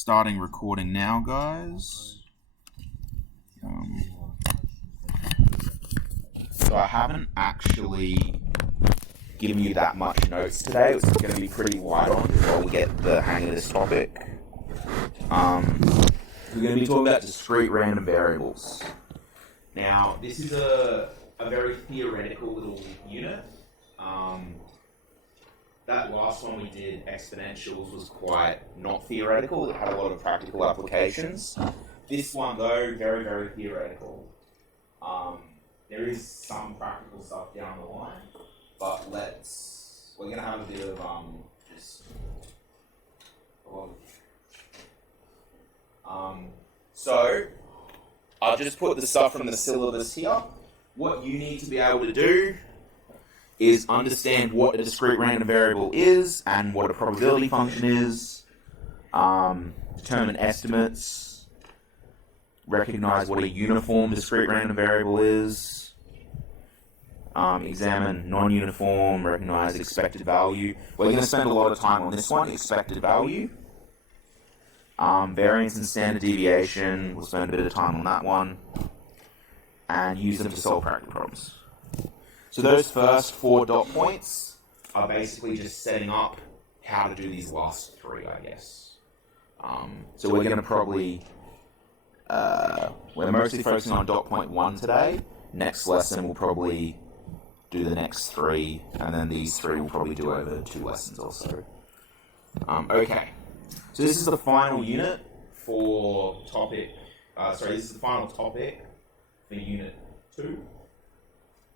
Starting recording now, guys. So I haven't actually given you that much notes today. It's going to be pretty wide on while we get the hang of this topic. We're going to be talking about discrete random variables. Now, this is a very theoretical little unit. That last one we did, exponentials, was quite not theoretical. It had a lot of practical applications. This one, though, very, very theoretical. There is some practical stuff down the line, but we're going to have a bit of so, I've just put the stuff from the syllabus here. What you need to be able to do is understand what a discrete random variable is and what a probability function is, determine estimates, recognize what a uniform discrete random variable is, examine non-uniform, recognize expected value. We're going to spend a lot of time on this one, expected value. Variance and standard deviation, we'll spend a bit of time on that one, and use them to solve practical problems. So those first 4 dot points are basically just setting up how to do these last 3, I guess. So we're going to probably, we're mostly focusing on dot point 1 today. Next lesson we'll probably do the next 3, and then these 3 we'll probably do over 2 lessons or so. Okay, so this is the final unit for topic, this is the final topic for unit 2.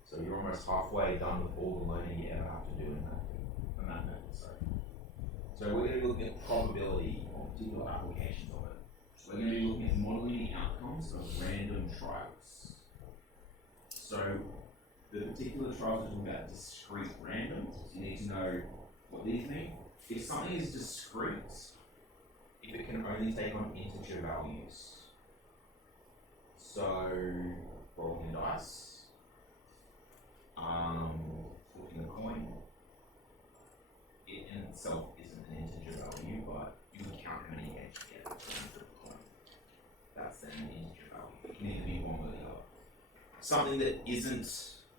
So you're almost halfway done with all the learning you ever have to do in that method. So we're going to be looking at probability or particular applications of it. We're going to be looking at modeling the outcomes of random trials. So the particular trials are talking about discrete random. So you need to know what these mean. If something is discrete, if it can only take on integer values. So rolling a dice. Flipping a coin. It in itself isn't an integer value, but you can count how many heads you get when you flip a coin. That's then an integer value. It can either be one or the other. Something that isn't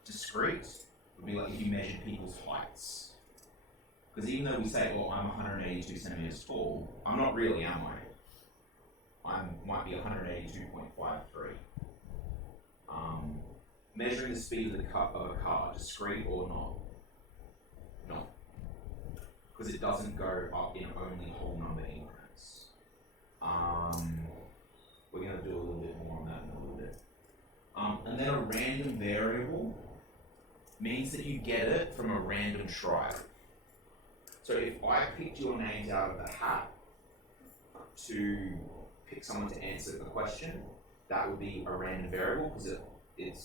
discrete would be like if you measured people's heights. Because even though we say, oh, I'm 182 centimeters tall, I'm not really, am I? I might be 182.53. Measuring the speed of a car, discrete or not? No. Because it doesn't go up in only whole number increments. We're going to do a little bit more on that in a little bit. And then a random variable means that you get it from a random trial. So if I picked your names out of the hat to pick someone to answer the question, that would be a random variable because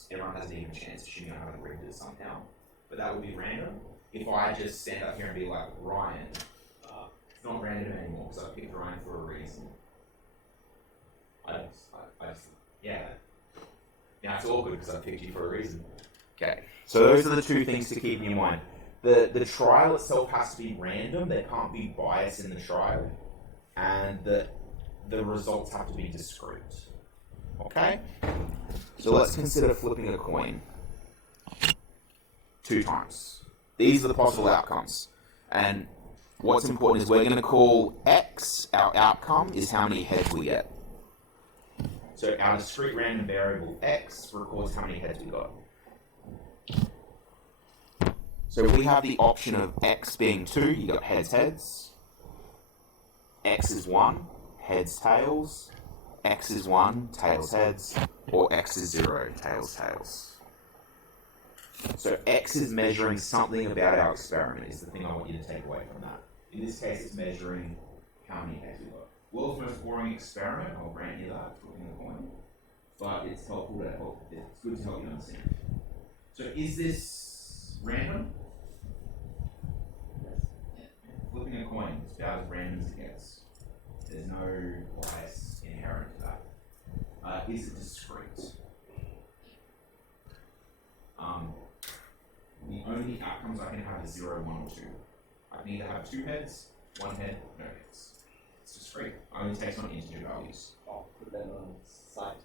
everyone has an even chance, assuming I haven't rigged it somehow. But that would be random. If I just stand up here and be like, Ryan, it's not random anymore because I picked Ryan for a reason. Now it's awkward because I picked you for a reason. Okay, so those are the 2 things to keep in mind. The trial itself has to be random. There can't be bias in the trial. And the results have to be discrete. Okay? So let's consider flipping a coin 2 times. These are the possible outcomes. And what's important is we're going to call X, our outcome, is how many heads we get. So our discrete random variable X records how many heads we got. So we have the option of X being 2, you got heads, heads. X is 1, heads, tails. X is 1, tails, heads. Or X is 0, tails, tails. So X is measuring something about our experiment, is the thing I want you to take away from that. In this case, it's measuring how many heads we got. World's most boring experiment, I'll grant you that, flipping a coin. But it's helpful to help, it's good to help you understand. So is this random? Flipping a coin is about as random as it gets. There's no bias inherent to that. Is it discrete? The only outcomes I can have is 0, 1, or 2. I can either have 2 heads, 1 head, no heads. It's discrete. Only takes on integer values. Oh, put them on the side.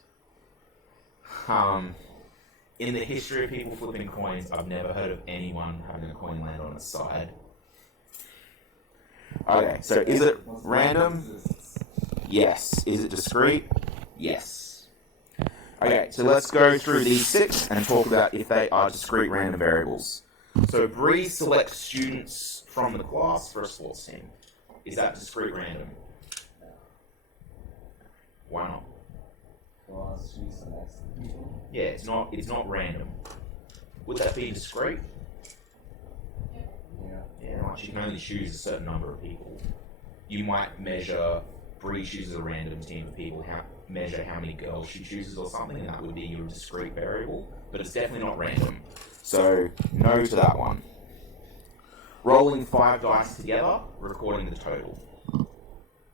In the history of people flipping coins, I've never heard of anyone having a coin land on its side. Okay, so is it random? Yes. Is it discrete? Yes. Okay, so let's go through these 6 and talk about if they are discrete random variables. So Bree selects students from the class for a sports team. Is that discrete random? Why not? Well, she selects the people. Yeah, it's not random. Would that be discrete? Yeah, like she can only choose a certain number of people. You might measure, Bree chooses a random team of people, measure how many girls she chooses or something, and that would be your discrete variable, but it's definitely not random. So, no to that one. Rolling 5 dice together, recording the total.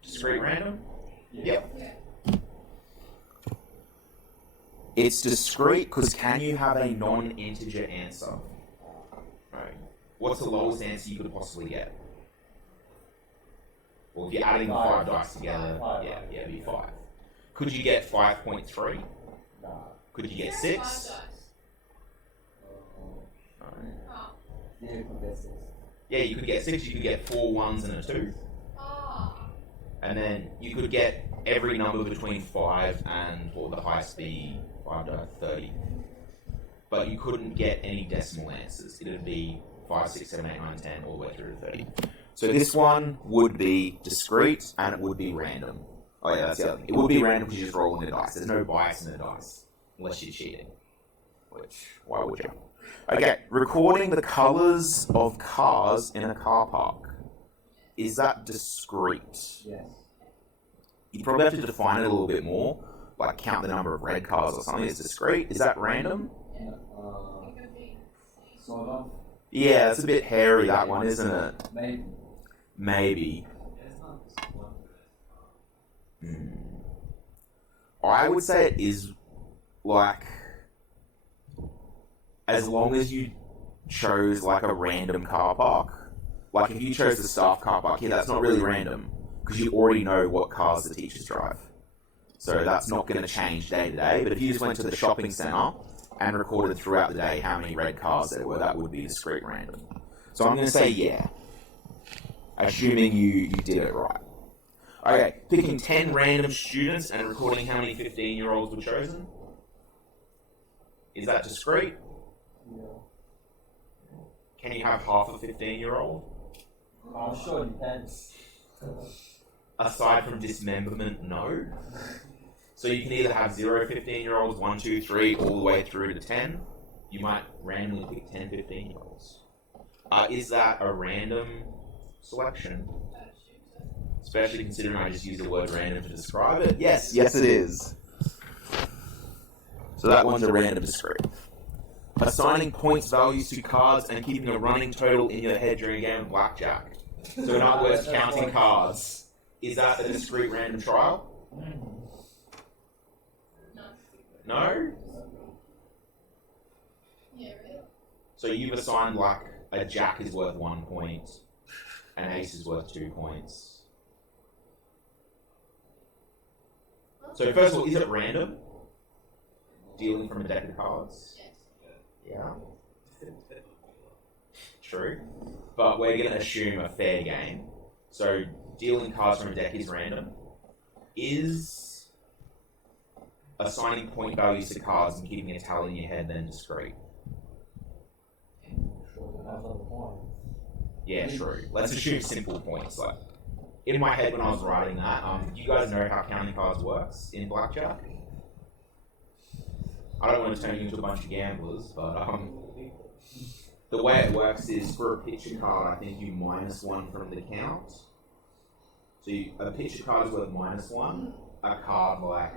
Discrete random? Yep. It's discrete because can you have a non-integer answer? Right. What's the lowest answer you could possibly get? Well, if you're adding the 5 dice together, it'd be 5. Could you get 5.3? No. Could you get 6? Yeah, you could get 6. Yeah, you could get 6. You could get 4 1s and a 2. And then you could get every number between 5 and, what would the highest be? 5 to 30. But you couldn't get any decimal answers. It would be 5, 6, 7, 8, 9, 10, all the way through to 30. So this one would be discrete and it would be random. Oh yeah, that's the other thing. It would be random because you're just rolling the dice. There's no bias in the dice, unless you're cheating. Which, why would you? Okay, recording the colours of cars in a car park. Is that discrete? Yes. You probably have to define it a little bit more, like count the number of red cars or something. It's discrete. Is that random? Sort of. Yeah, it's a bit hairy, that one, isn't it? Maybe. Maybe. I would say it is, like, as long as you chose, like, a random car park. Like, if you chose the staff car park, that's not really random, because you already know what cars the teachers drive. So that's not going to change day to day. But if you just went to the shopping centre and recorded throughout the day how many red cars there were, that would be discrete random. So I'm going to say yeah, assuming you did it right. Okay, picking 10 random students and recording how many 15-year-olds were chosen. Is that discrete? Yeah. Can you have half a 15-year-old? I'm sure it depends. Aside from dismemberment, no. So you can either have 0 15-year-olds, 1, 2, 3, all the way through to 10. You might randomly pick 10 15-year-olds. Is that a random selection? Especially considering I just used the word random to describe it. Yes, it is. So that one's a random discrete. Assigning points values to cards and keeping a running total in your head during a game of blackjack. So in other words, counting cards. Is that a discrete random trial? No? So you've assigned, like, a jack is worth 1 point, an ace is worth 2 points. So first of all, is it random? Dealing from a deck of cards? Yeah. True. But we're going to assume a fair game. So dealing cards from a deck is random. Is assigning point values to cards and keeping a tally in your head then discrete? Yeah, true. Let's assume simple points. Like, in my head when I was writing that, do you guys know how counting cards works in blackjack? I don't want to turn you into a bunch of gamblers, but the way it works is for a picture card, I think you minus 1 from the count. So a picture card is worth -1. A card like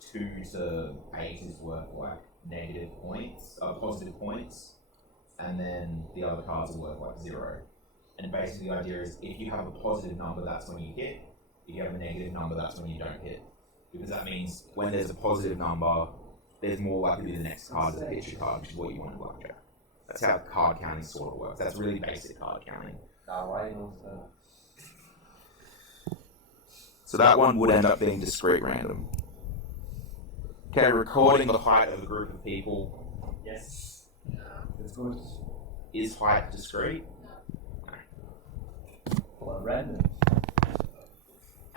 2 to 8 is worth like negative points, positive points. And then the other cards are worth like 0. And basically the idea is if you have a positive number, that's when you hit. If you have a negative number, that's when you don't hit. Because that means when there's a positive number, there's more likely to be the next card as a picture card, which is what you want in blackjack. That's how card counting sort of works. That's really basic card counting. So that one would end up being discrete random. Okay, recording the height of a group of people. Yes. It's good. Is height discrete? Well, random.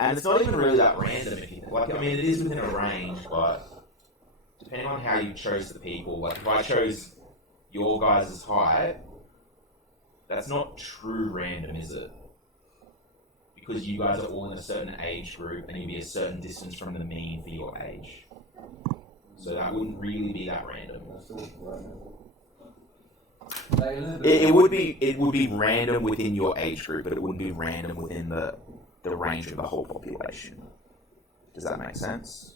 And it's not even really that random. If you, like, I mean, it is within a range, but depending on how you chose the people, like if I chose your guys' height, that's not true random, is it? Because you guys are all in a certain age group and you'd be a certain distance from the mean for your age. So that wouldn't really be that random. It would be random within your age group, but it wouldn't be random within the range of the whole population. Does that make sense?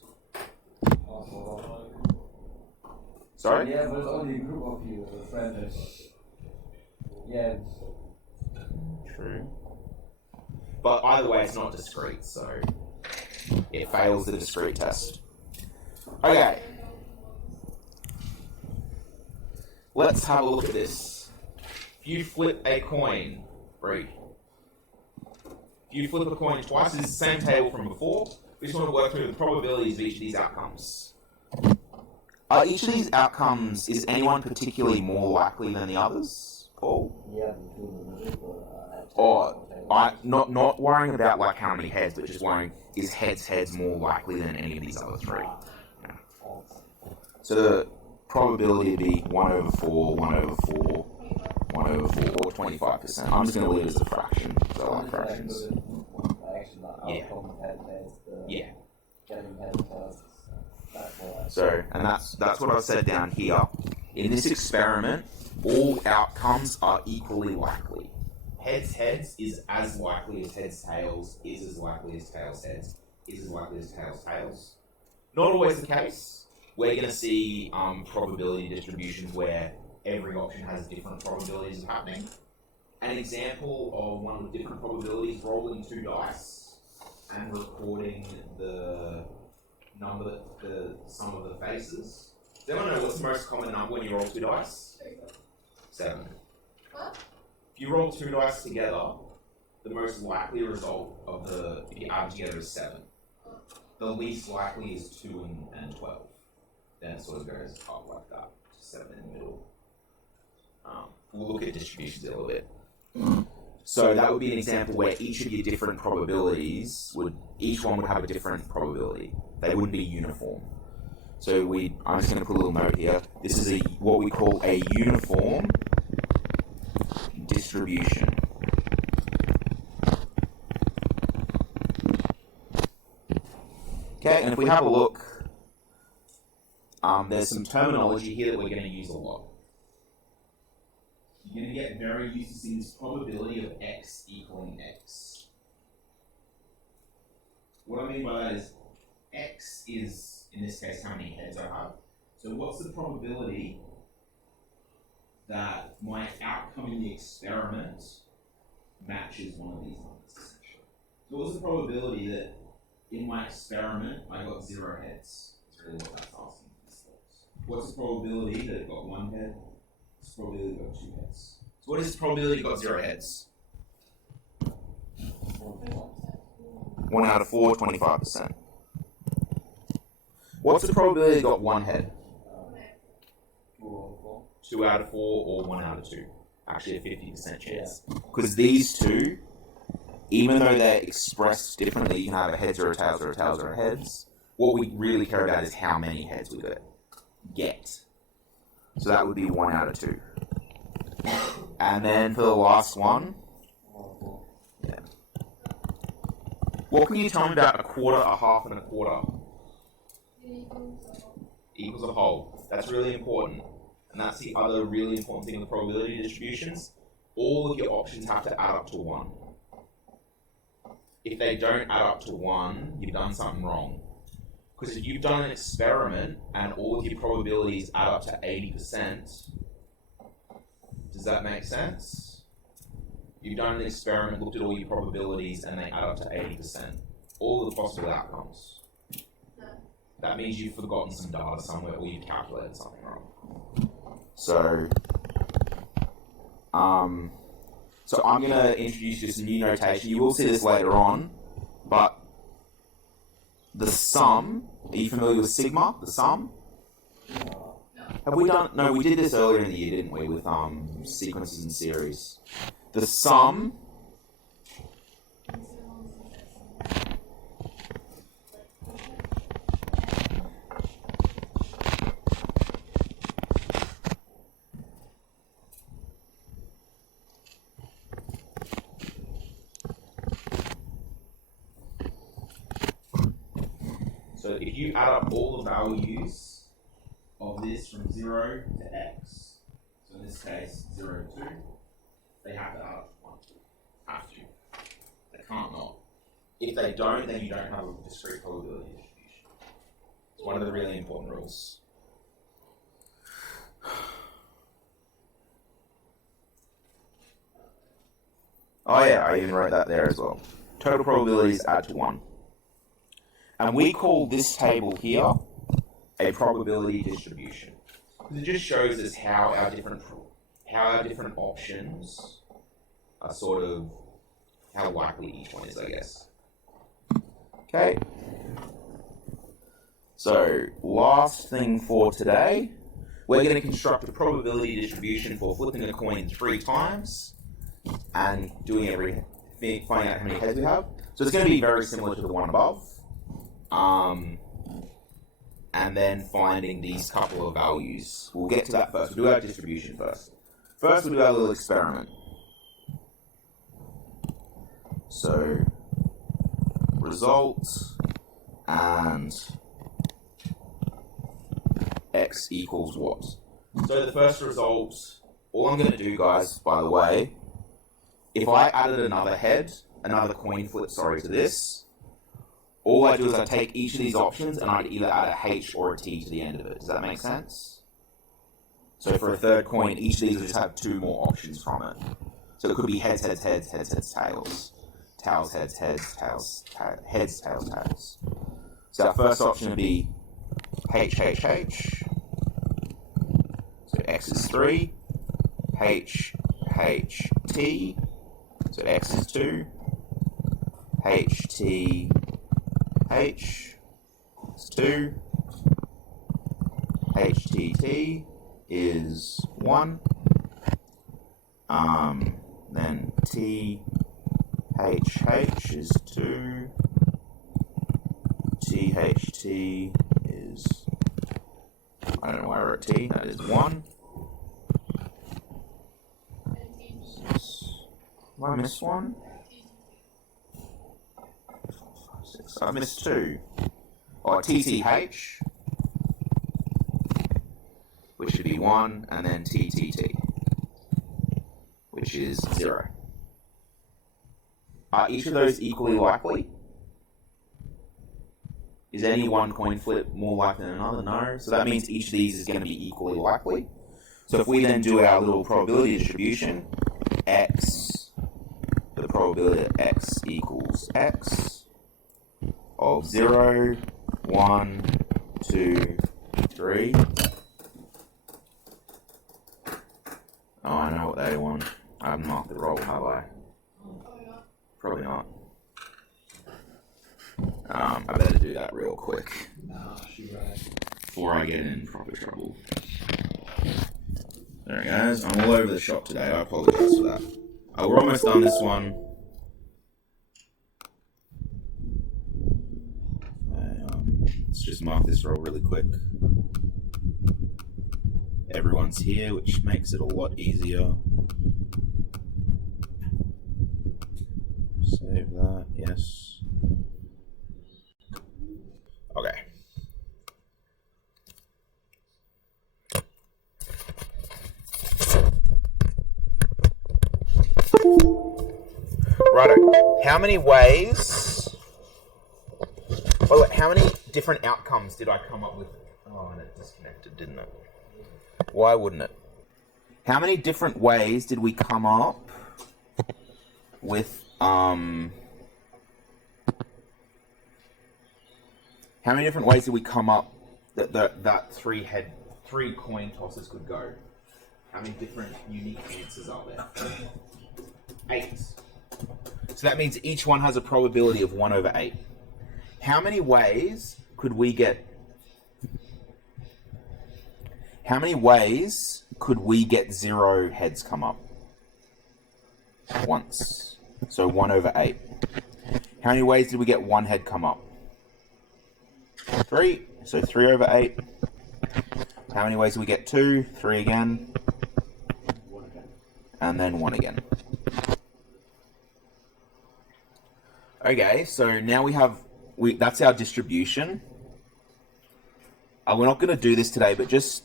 Sorry? Yeah, but it's only a group of you, the friends. Yeah. True. But either way, it's not discrete, so it fails the discrete test. Okay. Let's have a look at this. If you flip a coin, Bree. If you flip a coin twice, it's the same table from before. We just want to work through the probabilities of each of these outcomes. Are each of these outcomes, is anyone particularly more likely than the others, Paul? Yeah, Or not worrying about like how many heads, but just worrying, is heads more likely than any of these other three? Yeah. So the probability would be 1 over 4, 1 over 4, 1 over 4, or 25%. I'm just going to leave it as a fraction, so I like fractions. Yeah. So, and that's what I've said down here. In this experiment, all outcomes are equally likely. Heads is as likely as heads tails, is as likely as tails heads, is as likely as tails tails. Not always the case. We're going to see probability distributions where every option has different probabilities of happening. An example of one with different probabilities, rolling 2 dice and recording the number, the sum of the faces. Does anyone know what's the most common number when you roll 2 dice? 7. What? If you roll 2 dice together, the most likely result of if you add together is 7. The least likely is 2 and 12. Then it sort of goes up like that, 7 in the middle. We'll look at distributions a little bit. So that would be an example where each of your different probabilities each one would have a different probability. They wouldn't be uniform. So I'm just going to put a little note here. This is what we call a uniform distribution. Okay, and if we have a look, there's some terminology here that we're going to use a lot. You're going to get very used to seeing this probability of x equaling x. What I mean by that is x is, in this case, how many heads I have. So what's the probability that my outcome in the experiment matches one of these numbers, essentially? So what's the probability that in my experiment I got 0 heads? That's really what that's asking. What's the probability that it got 1 head? What's the probability it got 2 heads? So what is the probability it got 0 heads? 1 out of 4, 25%. What's the probability it got 1 head? 2 out of 4 or 1 out of 2. Actually a 50% chance. Because these two, even though they're expressed differently, you can have a heads or a tails or a tails or a heads. What we really care about is how many heads we get. So that would be 1 out of 2. And then for the last one, yeah. What can you tell me about a quarter, a half, and a quarter? Equals a whole. That's really important. And that's the other really important thing in the probability distributions. All of your options have to add up to 1. If they don't add up to 1, you've done something wrong. Because if you've done an experiment and all of your probabilities add up to 80%, does that make sense? You've done an experiment, looked at all your probabilities, and they add up to 80%. All of the possible outcomes. No. That means you've forgotten some data somewhere or you've calculated something wrong. So I'm going to introduce you to some new notation. You will see this later on, but the sum. Are you familiar with sigma? The sum. Have we done? No, we did this earlier in the year, didn't we? With sequences and series. The sum. So if you add up all the values of this from 0 to x, so in this case 0 to 2, they have to add up to 1. Have to. They can't not. If they don't, then you don't have a discrete probability distribution. It's one of the really important rules. Oh yeah, I even wrote that there as well. Total probabilities add to 1. And we call this table here a probability distribution. It just shows us how our different options are sort of how likely each one is, I guess. Okay. So last thing for today, we're going to construct a probability distribution for flipping a coin 3 times and doing finding out how many heads we have. So it's going to be very similar to the one above. And then finding these couple of values. We'll get to that first. We'll do our distribution first. First, we'll do our little experiment. So, result and x equals what? So the first result, all I'm going to do, guys, by the way, if I added another coin flip, to this, all I do is I take each of these options and I'd either add a H or a T to the end of it. Does that make sense? So for a third coin, each of these will just have 2 more options from it. So it could be heads, heads, heads, heads, heads, tails. Tails, heads, heads, tails, heads, tails, tails. So our first option would be H, H, H. So X is 3. H, H, T. So X is 2. H, T, H is 2. H, T, T is 1. Then T, H, H is 2. T, H, T is, I don't know why I wrote T, that is 1. Have I missed one? I missed 2. Or TTH, which should be 1, and then TTT, which is 0. Are each of those equally likely? Is any one coin flip more likely than another? No. So that means each of these is going to be equally likely. So if we then do our little probability distribution, x, the probability that x equals x, of 0, 1, 2, 3. Oh, I know what they want. I haven't marked the roll, have I? Probably not. I better do that real quick. Before I get in proper trouble. There it goes. I'm all over the shop today. I apologise for that. We're almost done this one. Let's just mark this roll really quick. Everyone's here, which makes it a lot easier. Save that, yes. Okay. Righto. How many ways? Oh, wait, how many different outcomes did I come up with? Oh, and it disconnected, didn't it? Why wouldn't it? How many different ways did we come up with? How many different ways did we come up that three coin tosses could go? How many different unique answers are there? 8. So that means each one has a probability of 1/8. how many ways could we get 0 heads come up? Once. So 1 over 8. How many ways did we get 1 head come up? 3. So 3 over 8. How many ways do we get 2? 3 again. And then 1 again. Okay, so now we have, that's our distribution. We're not going to do this today, but just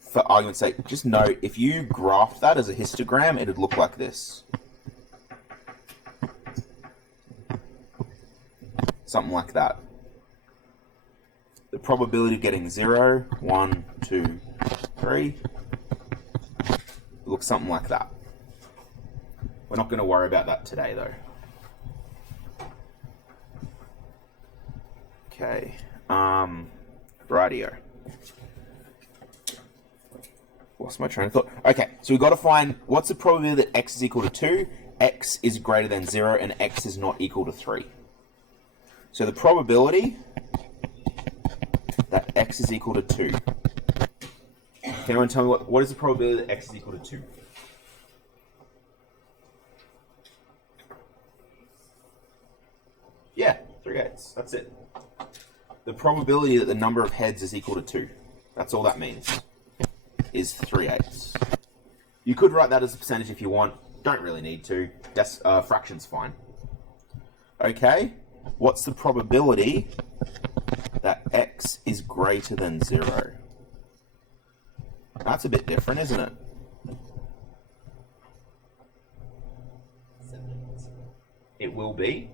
for argument's sake, just note, if you graphed that as a histogram, it would look like this. Something like that. The probability of getting 0, 1, 2, 3, looks something like that. We're not going to worry about that today, though. Okay, rightio. Lost my train of thought. Okay, so we've got to find what's the probability that x is equal to 2, x is greater than 0, and x is not equal to 3. So the probability that x is equal to 2. Can anyone tell me what is the probability that x is equal to 2? Yeah, 3/8. That's it. The probability that the number of heads is equal to 2. That's all that means. Is 3/8. You could write that as a percentage if you want. Don't really need to. Fraction's fine. Okay. What's the probability that x is greater than 0? That's a bit different, isn't it? It will be.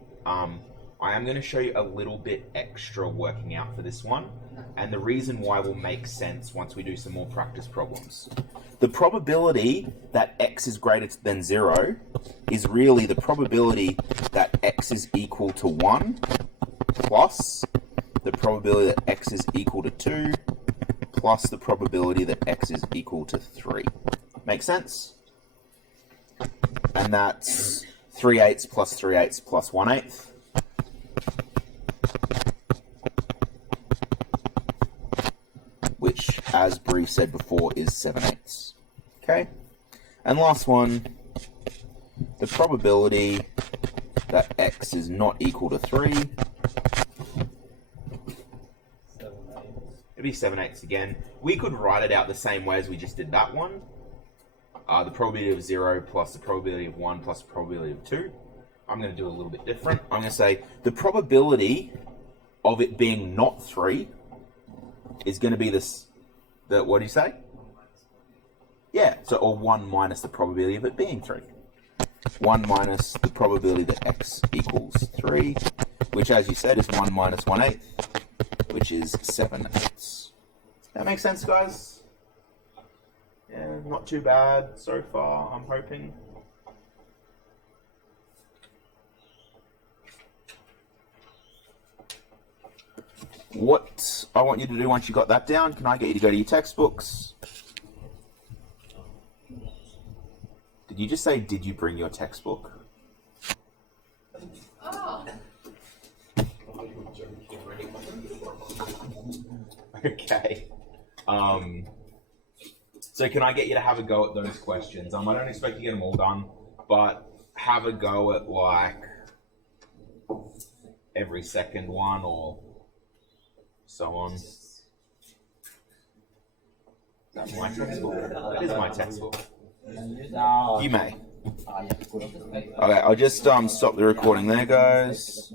I am going to show you a little bit extra working out for this one, and the reason why will make sense once we do some more practice problems. The probability that x is greater than 0 is really the probability that x is equal to 1 plus the probability that x is equal to 2 plus the probability that x is equal to 3. Make sense? And that's 3/8 plus 3/8 plus 1/8. Which, as Bree said before, is 7/8. Okay? And last one, the probability that x is not equal to 3. It'd be 7/8 again. We could write it out the same way as we just did that one. The probability of 0 plus the probability of 1 plus the probability of 2. I'm going to do a little bit different. I'm going to say the probability of it being not 3 is going to be this, what do you say? Yeah, so, or 1 minus the probability of it being 3. 1 minus the probability that x equals 3, which, as you said, is 1 minus 1/8, which is 7/8. That makes sense, guys? Yeah, not too bad so far, I'm hoping. What I want you to do once you got that down, can I get you to go to your textbooks? Did you just say, did you bring your textbook? Oh. Okay. So can I get you to have a go at those questions? I don't expect you to get them all done, but have a go at like every second one or so on. Is that my textbook? That is my textbook. You may. Okay, I'll just stop the recording there, guys.